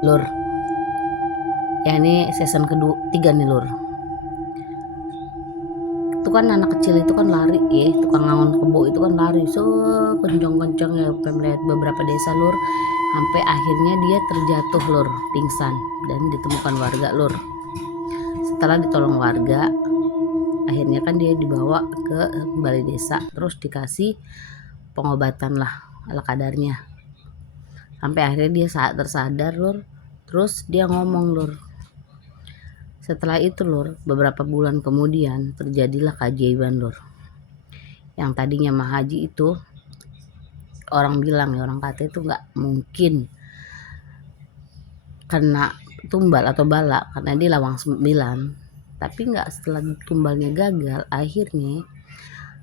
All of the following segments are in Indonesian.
Lur. Ya ini season kedua 3 nih Lur. Itu kan anak kecil itu kan lari ya, tukang ngangon kebo itu kan lari kencang-kencang ya, melihat beberapa desa Lur, sampai akhirnya dia terjatuh Lur, pingsan dan ditemukan warga Lur. Setelah ditolong warga, akhirnya kan dia dibawa ke balai desa, terus dikasih pengobatan lah ala kadarnya, sampai akhirnya dia tersadar Lur. Terus dia ngomong Lur. Setelah itu Lur, beberapa bulan kemudian terjadilah keajaiban Lur. Yang tadinya mah haji itu orang bilang ya, orang kata itu nggak mungkin kena tumbal atau bala karena dia lawang 9. Tapi nggak, setelah tumbalnya gagal, akhirnya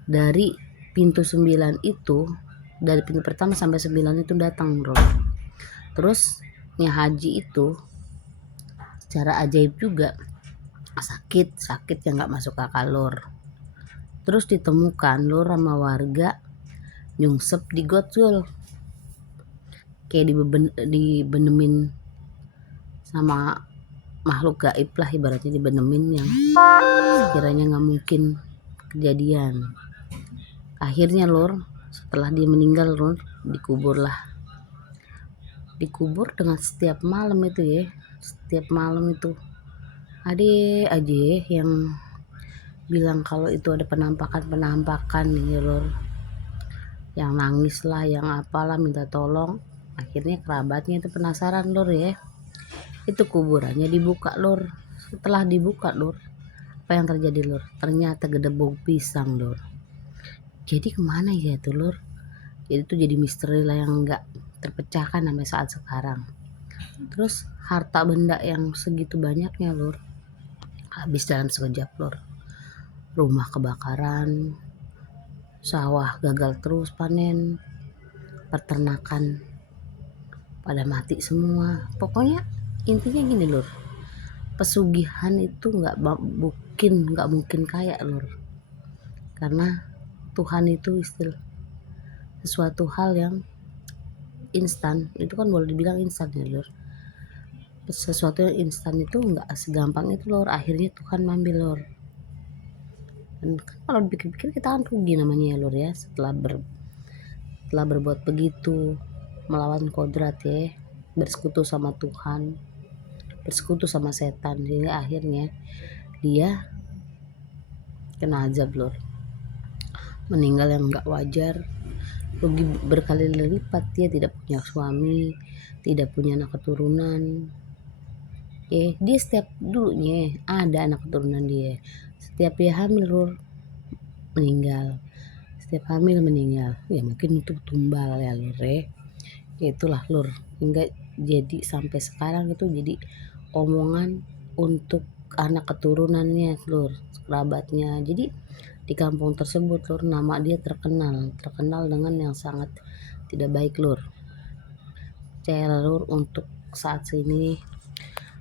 dari pintu 9 itu, dari pintu pertama sampai 9 itu datang Lur. Terus haji itu secara ajaib juga sakit yang nggak masuk akal Lur. Terus ditemukan Lur sama warga nyungsep di got Lur, kayak dibenemin sama makhluk gaib lah, ibaratnya dibenemin yang sekiranya nggak mungkin kejadian. Akhirnya Lur, setelah dia meninggal Lur, dikubur dengan setiap malam itu ya, setiap malam itu ada aja yang bilang kalau itu ada penampakan nih Lur, yang nangis lah, yang apalah, minta tolong. Akhirnya kerabatnya itu penasaran Lur ya, itu kuburannya dibuka Lur. Setelah dibuka Lur, apa yang terjadi Lur? Ternyata gedebong pisang Lur. Jadi kemana ya tuh Lur? Jadi itu jadi misteri lah yang nggak terpecahkan sampai saat sekarang. Terus harta benda yang segitu banyaknya Lur, habis dalam sekejap Lur. Rumah kebakaran, sawah gagal terus panen, peternakan pada mati semua. Pokoknya intinya gini Lur, pesugihan itu nggak mungkin kaya Lur, karena Tuhan itu sesuatu hal yang instan. Itu kan boleh dibilang instan ya Lur. Sesuatu yang instan itu nggak segampang itu Lur. Akhirnya Tuhan ambil Lur. Dan kan kalau dipikir-pikir kita kan rugi namanya ya Lur ya, setelah berbuat begitu, melawan kodrat ya, bersekutu sama Tuhan, bersekutu sama setan, sehingga akhirnya dia kena azab Lur, meninggal yang nggak wajar, rugi berkali lipat. Dia tidak punya suami, tidak punya anak keturunan. Dia setiap dulunya ada anak keturunan dia, setiap dia hamil Lur meninggal, setiap hamil meninggal. Ya mungkin itu tumbal ya Lur ya. Itulah Lur, hingga jadi sampai sekarang itu jadi omongan untuk anak keturunannya Lur, kerabatnya. Jadi di kampung tersebut Lur, nama dia terkenal dengan yang sangat tidak baik Lur. Percaya Lur, untuk saat ini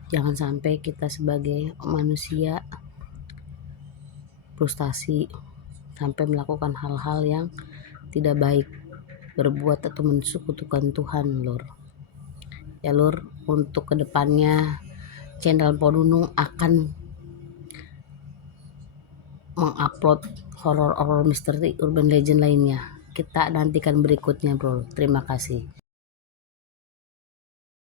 jangan sampai kita sebagai manusia frustasi sampai melakukan hal-hal yang tidak baik, berbuat atau mensekutukan Tuhan Lur. Ya Lur, untuk kedepannya channel Podunung akan mengupload horor misteri urban legend lainnya. Kita nantikan berikutnya Bro. Terima kasih.